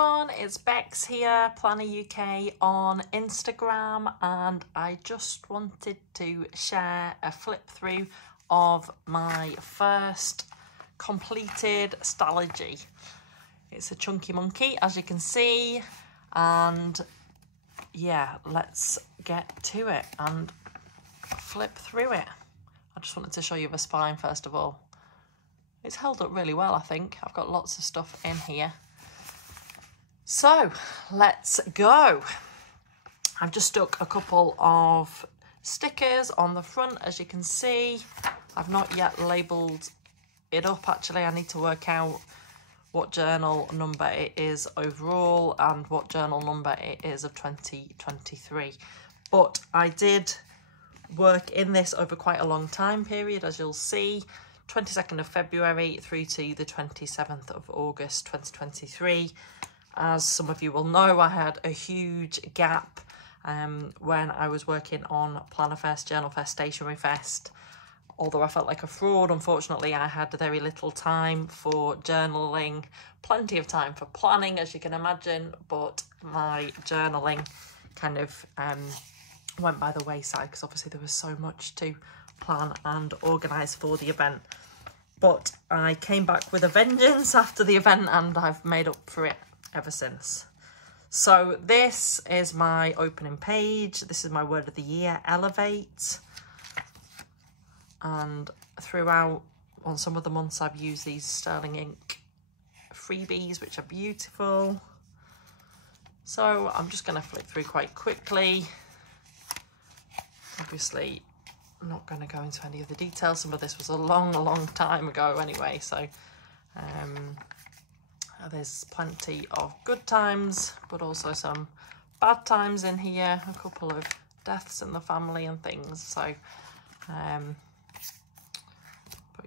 everyone, it's Bex here, Planner UK on Instagram, and I just wanted to share a flip through of my first completed Stalogy. It's a chunky monkey, as you can see, and yeah, let's get to it and flip through it. I just wanted to show you the spine first of all. It's held up really well, I think. I've got lots of stuff in here. So let's go. I've just stuck a couple of stickers on the front, as you can see. I've not yet labelled it up. Actually, I need to work out what journal number it is overall and what journal number it is of 2023. But I did work in this over quite a long time period, as you'll see. 22nd of February through to the 27th of August 2023. As some of you will know, I had a huge gap when I was working on PlannerFest, JournalFest, StationeryFest. Although I felt like a fraud, unfortunately, I had very little time for journaling, plenty of time for planning, as you can imagine, but my journaling kind of went by the wayside because obviously there was so much to plan and organise for the event. But I came back with a vengeance after the event and I've made up for it ever since. So this is my opening page. This is my word of the year, elevate. And throughout, on some of the months, I've used these sterling ink freebies, which are beautiful. So I'm just going to flick through quite quickly. Obviously, I'm not going to go into any of the details. Some of this was a long time ago anyway, so there's plenty of good times, but also some bad times in here, a couple of deaths in the family and things, so but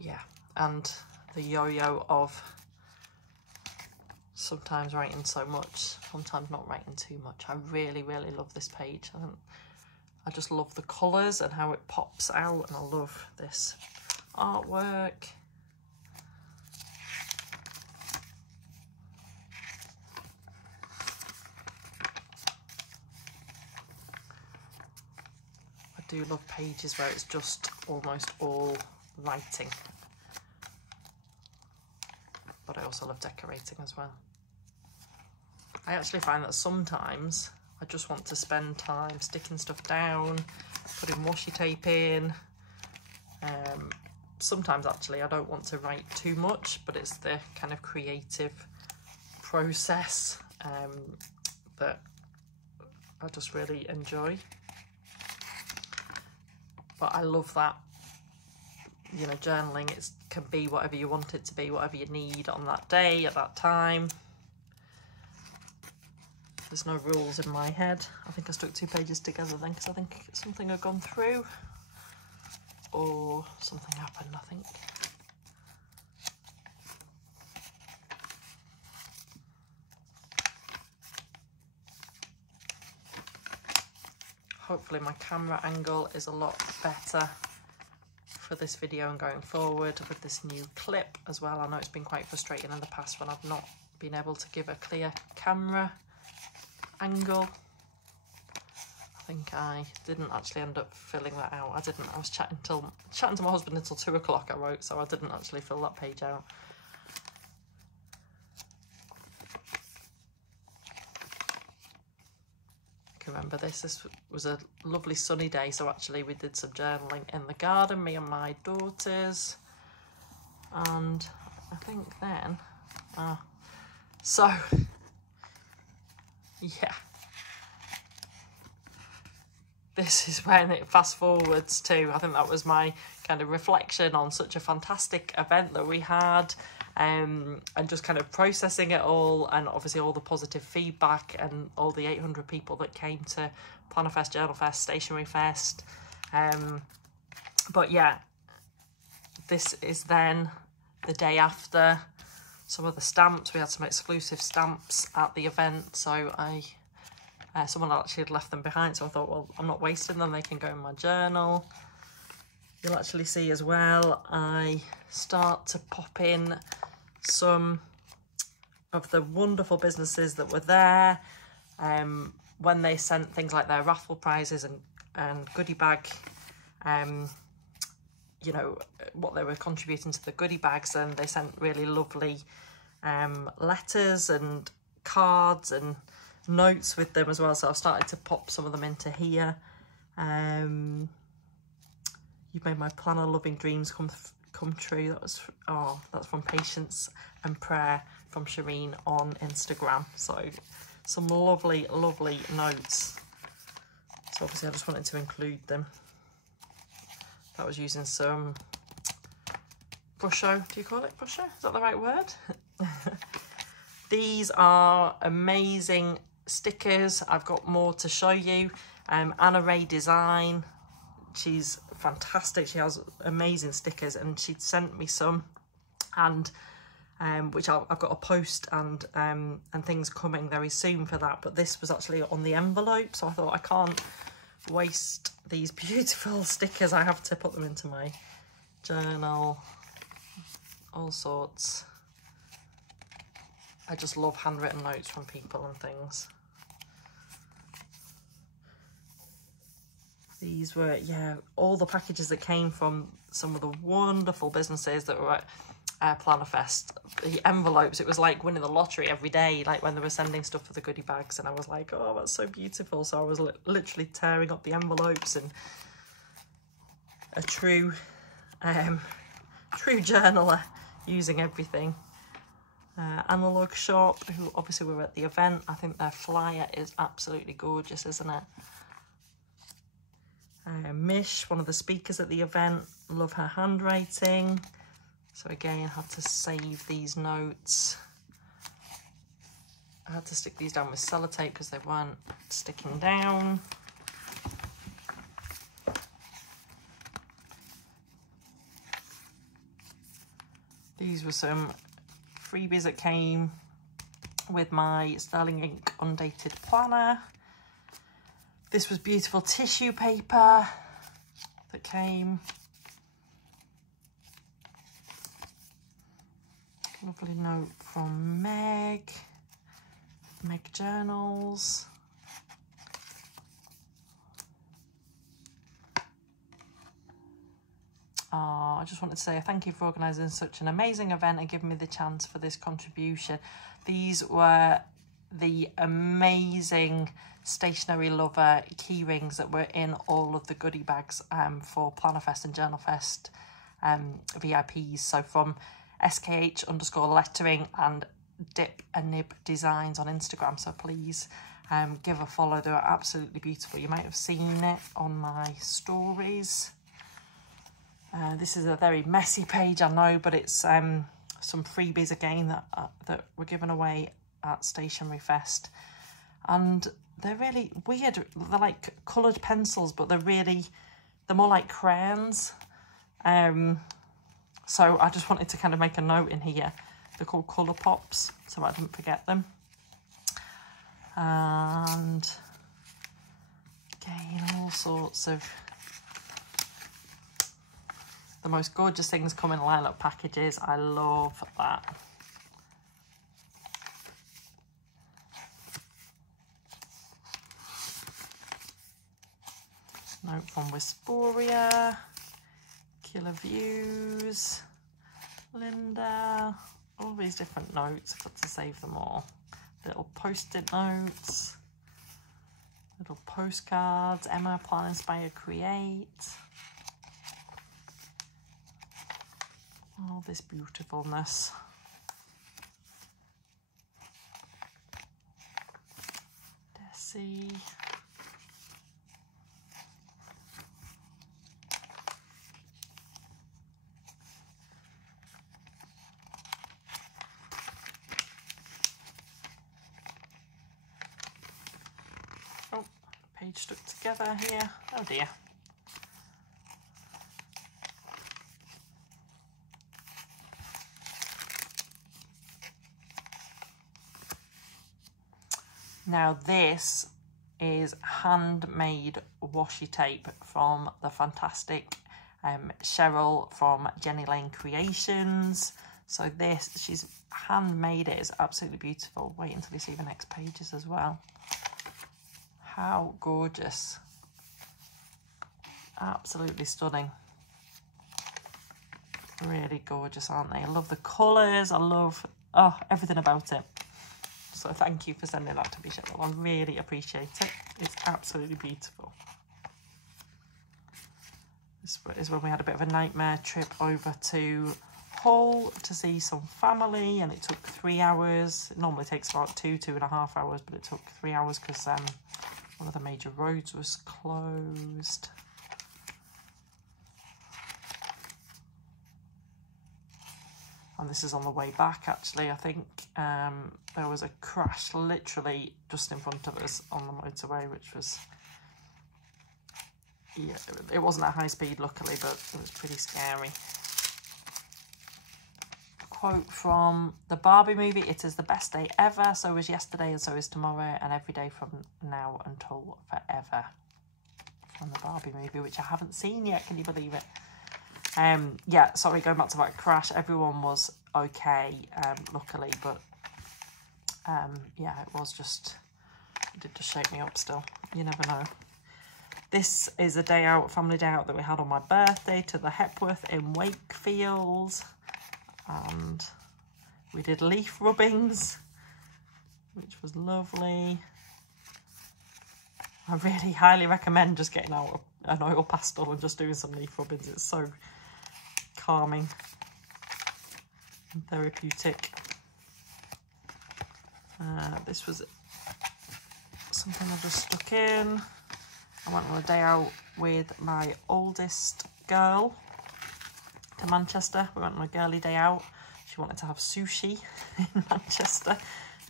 yeah, and the yo-yo of sometimes writing so much, sometimes not writing too much. I really love this page. I just love the colours and how it pops out, and I love this artwork. I do love pages where it's just almost all writing, but I also love decorating as well. I actually find that sometimes I just want to spend time sticking stuff down, putting washi tape in. Sometimes actually I don't want to write too much, but it's the kind of creative process that I just really enjoy. But I love that, you know, journaling, it can be whatever you want it to be, whatever you need on that day, at that time. There's no rules in my head. I think I stuck 2 pages together then because I think something had gone through or something happened, I think. Hopefully my camera angle is a lot better for this video and going forward with this new clip as well. I know it's been quite frustrating in the past when I've not been able to give a clear camera angle. I think I didn't actually end up filling that out. I was chatting to my husband until 2 o'clock I wrote, so I didn't actually fill that page out. I can remember this was a lovely sunny day, so actually we did some journaling in the garden, me and my daughters, and I think then so yeah, this is when it fast forwards to, I think that was my kind of reflection on such a fantastic event that we had, and just kind of processing it all, and obviously all the positive feedback and all the 800 people that came to PlannerFest, JournalFest, StationeryFest. But yeah, this is then the day after. Some of the stamps, we had some exclusive stamps at the event, so someone actually had left them behind, so I thought, well, I'm not wasting them, they can go in my journal. You'll actually see as well, I start to pop in some of the wonderful businesses that were there when they sent things like their raffle prizes and goodie bag, you know, what they were contributing to the goodie bags, and they sent really lovely letters and cards and notes with them as well. So I've started to pop some of them into here. You've made my planner loving dreams come true. That was, oh, that's from Patience and Prayer from Shireen on Instagram. So some lovely, lovely notes. So obviously I just wanted to include them. That was using some brusho. Do you call it brusho? Is that the right word? These are amazing stickers. I've got more to show you. Anna Ray Design. She's fantastic. She has amazing stickers, and she'd sent me some, and which I've got a post and things coming very soon for that. But this was actually on the envelope, so I thought I can't waste these beautiful stickers. I have to put them into my journal, all sorts. I just love handwritten notes from people and things. These were, yeah, all the packages that came from some of the wonderful businesses that were at PlannerFest. The envelopes, it was like winning the lottery every day, like when they were sending stuff for the goodie bags, and I was like, oh, that's so beautiful. So I was literally tearing up the envelopes, and a true journaler, using everything. Analog Shop, who obviously were at the event. I think their flyer is absolutely gorgeous, isn't it? Mish, one of the speakers at the event, love her handwriting. So again, I had to save these notes. I had to stick these down with sellotape because they weren't sticking down. These were some freebies that came with my Sterling Ink undated planner. This was beautiful tissue paper that came. Lovely note from Meg Journals. I just wanted to say thank you for organising such an amazing event and giving me the chance for this contribution. These were the amazing Stationery Lover key rings that were in all of the goodie bags for PlannerFest and JournalFest VIPs. So from SKH_lettering and Dip and Nib Designs on Instagram. So please give a follow. They're absolutely beautiful. You might have seen it on my stories. This is a very messy page, I know, but it's some freebies again that were given away at StationeryFest, and they're really weird. They're like coloured pencils, but they're more like crayons. So I just wanted to kind of make a note in here. They're called Colour Pops, so I didn't forget them. And again, all sorts of the most gorgeous things come in lilac packages. I love that. Note from Wisporia, Killer Views, Linda, all these different notes. I've got to save them all. Little post-it notes, little postcards, Emma, Plan, Inspire, Create. All this beautifulness. Desi. Oh, page stuck together here. Oh dear. Now this is handmade washi tape from the fantastic Cheryl from Jenny Lane Creations. So this, she's handmade it. It's absolutely beautiful. Wait until you see the next pages as well. How gorgeous. Absolutely stunning. Really gorgeous, aren't they? I love the colours. I love everything about it. So thank you for sending that to me, Cheryl. I really appreciate it. It's absolutely beautiful. This is when we had a bit of a nightmare trip over to Hull to see some family, and it took 3 hours. It normally takes about 2.5 hours, but it took 3 hours because one of the major roads was closed. And this is on the way back, actually. I think there was a crash literally just in front of us on the motorway, which was, yeah, it wasn't at high speed, luckily, but it was pretty scary. Quote from the Barbie movie: "It is the best day ever, so is yesterday and so is tomorrow, and every day from now until forever." From the Barbie movie, which I haven't seen yet, can you believe it? Yeah, sorry, going back to that crash, everyone was okay, luckily, but yeah, it did just shake me up still. You never know. This is a day out, family day out that we had on my birthday to the Hepworth in Wakefield, and we did leaf rubbings, which was lovely. I really highly recommend just getting out an oil pastel and just doing some leaf rubbings. It's so calming and therapeutic. This was something I just stuck in. I went on a day out with my oldest girl to Manchester. We went on a girly day out. She wanted to have sushi in Manchester,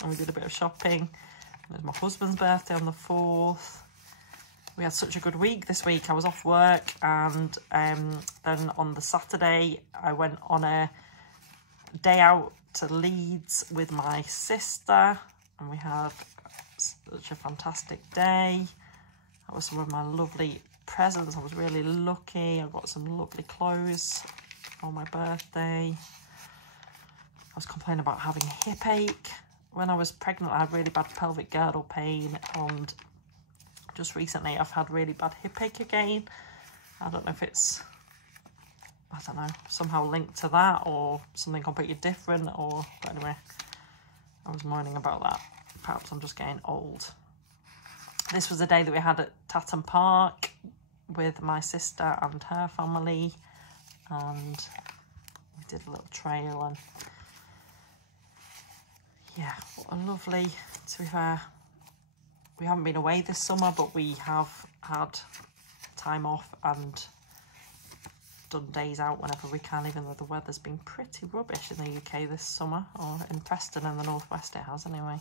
and we did a bit of shopping. It was my husband's birthday on the 4th. We had such a good week this week. I was off work, and then on the Saturday I went on a day out to Leeds with my sister, and we had such a fantastic day. That was some of my lovely presents. I was really lucky. I got some lovely clothes on my birthday. I was complaining about having a hip ache. When I was pregnant, I had really bad pelvic girdle pain, and just recently I've had really bad hip ache again. I don't know if it's, I don't know, somehow linked to that or something completely different, or, but anyway, I was moaning about that. Perhaps I'm just getting old. This was the day that we had at Tatton Park with my sister and her family, and we did a little trail, and yeah, what a lovely, to be fair, we haven't been away this summer, but we have had time off and done days out whenever we can, even though the weather's been pretty rubbish in the UK this summer, or in Preston and the northwest it has anyway.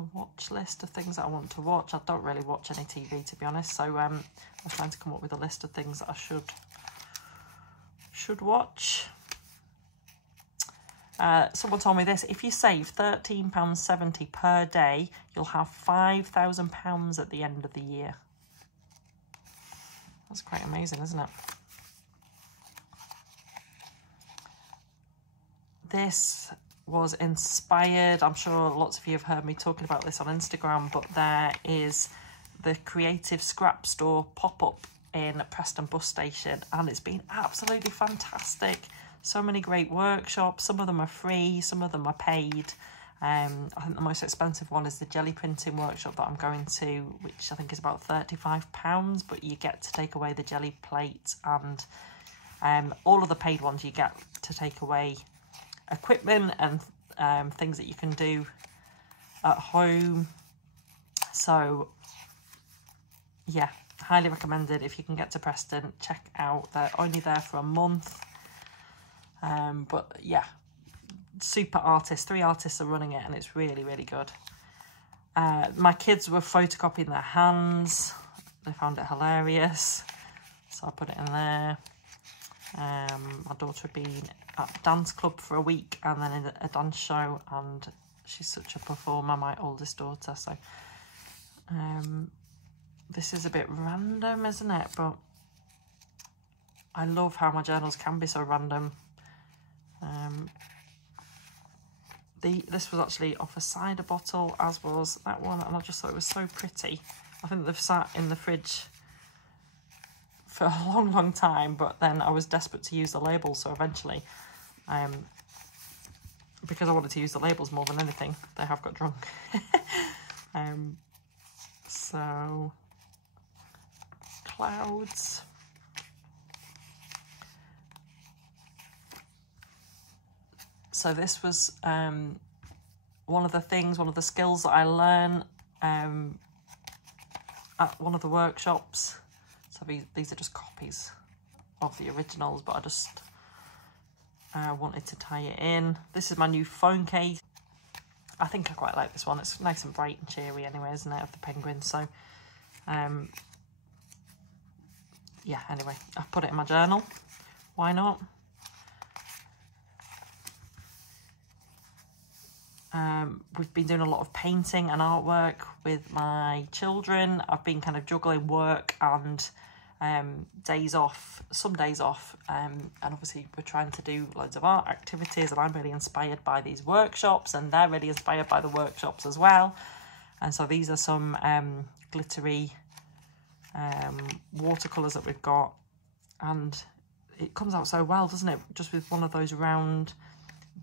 A watch list of things that I want to watch. I don't really watch any TV, to be honest, so I was trying to come up with a list of things that I should watch. Someone told me this: if you save £13.70 per day, you'll have £5,000 at the end of the year. That's quite amazing, isn't it? This was inspired, I'm sure lots of you have heard me talking about this on Instagram, but there is the Creative Scrap Store pop-up in Preston bus station, and it's been absolutely fantastic. So many great workshops. Some of them are free, some of them are paid. I think the most expensive one is the jelly printing workshop that I'm going to, which I think is about £35, but you get to take away the jelly plate, and all of the paid ones you get to take away equipment and things that you can do at home. So yeah, highly recommended. If you can get to Preston, check out. They're only there for a month, but yeah, super artists. 3 artists are running it, and it's really, really good. My kids were photocopying their hands. They found it hilarious, so I put it in there. My daughter had been at dance club for a week and then in a dance show, and she's such a performer, my oldest daughter. So this is a bit random, isn't it? But I love how my journals can be so random. This was actually off a cider bottle, as was that one, and I just thought it was so pretty. I think they've sat in the fridge for a long, long time, but then I was desperate to use the labels, so eventually, because I wanted to use the labels more than anything, they have got drunk. So, clouds. So this was one of the skills that I learned at one of the workshops. So these are just copies of the originals, but I just wanted to tie it in. This is my new phone case. I think I quite like this one. It's nice and bright and cheery anyway, isn't it, of the penguins? So, yeah, anyway, I've put it in my journal. Why not? We've been doing a lot of painting and artwork with my children. I've been kind of juggling work and days off, some days off, and obviously we're trying to do loads of art activities, and I'm really inspired by these workshops, and they're really inspired by the workshops as well. And so these are some glittery watercolours that we've got, and it comes out so well, doesn't it, just with one of those round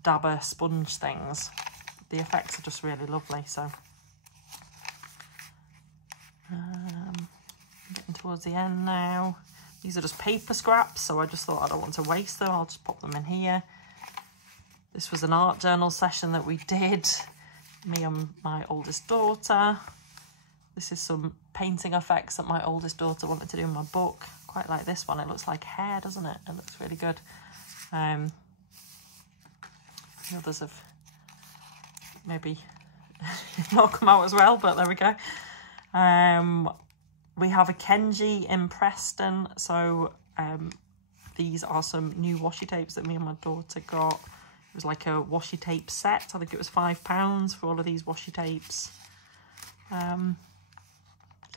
dabber sponge things. The effects are just really lovely. So getting towards the end now. These are just paper scraps, so I just thought I don't want to waste them. I'll just pop them in here. This was an art journal session that we did, me and my oldest daughter. This is some painting effects that my oldest daughter wanted to do in my book. Quite like this one. It looks like hair, doesn't it? It looks really good. The others have maybe not come out as well, but there we go. We have a Kenji in Preston, so these are some new washi tapes that me and my daughter got. It was like a washi tape set. I think it was £5 for all of these washi tapes. Some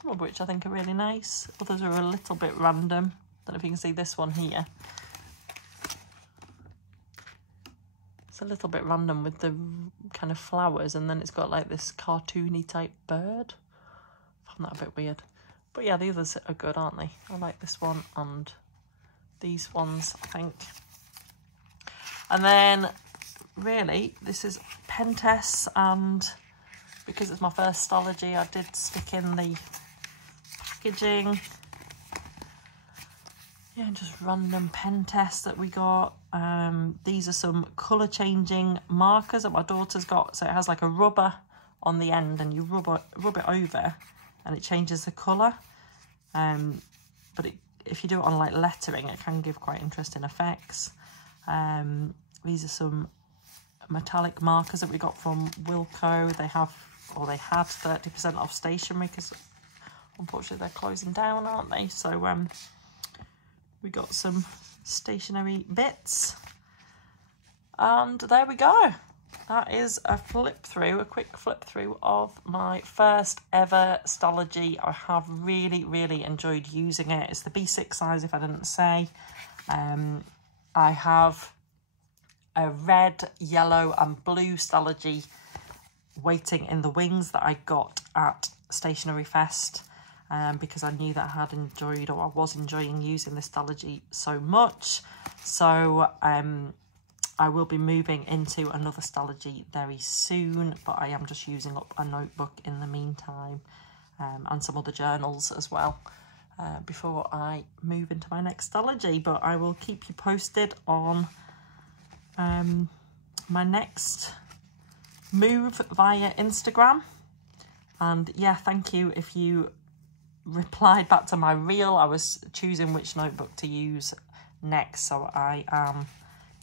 of which I think are really nice. Others are a little bit random. Don't know if you can see this one here. It's a little bit random with the kind of flowers, and then it's got like this cartoony type bird. I found that a bit weird. But yeah, the others are good, aren't they? I like this one and these ones, I think. And then, really, this is pen tests, and because it's my first Stalogy, I did stick in the packaging. Yeah, just random pen tests that we got. These are some colour changing markers that my daughter's got. So it has like a rubber on the end, and you rub it over and it changes the colour. But if you do it on like lettering, it can give quite interesting effects. These are some metallic markers that we got from Wilko. They had 30% off stationery, because unfortunately they're closing down, aren't they? So we got some stationery bits, and there we go. That is a quick flip through of my first ever Stalogy. I have really, really enjoyed using it. It's the B6 size, if I didn't say. I have a red, yellow and blue Stalogy waiting in the wings that I got at StationeryFest, because I knew that I had enjoyed, or I was enjoying using this Stalogy so much. So I will be moving into another Stalogy very soon, but I am just using up a notebook in the meantime, and some other journals as well, before I move into my next Stalogy. But I will keep you posted on my next move via Instagram. And yeah, thank you if you replied back to my reel. I was choosing which notebook to use next, so I am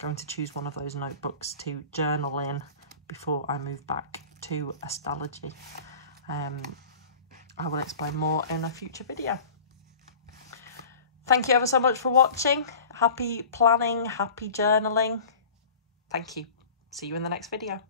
going to choose one of those notebooks to journal in before I move back to a Stalogy. I will explain more in a future video. Thank you ever so much for watching. Happy planning, happy journaling. Thank you. See you in the next video.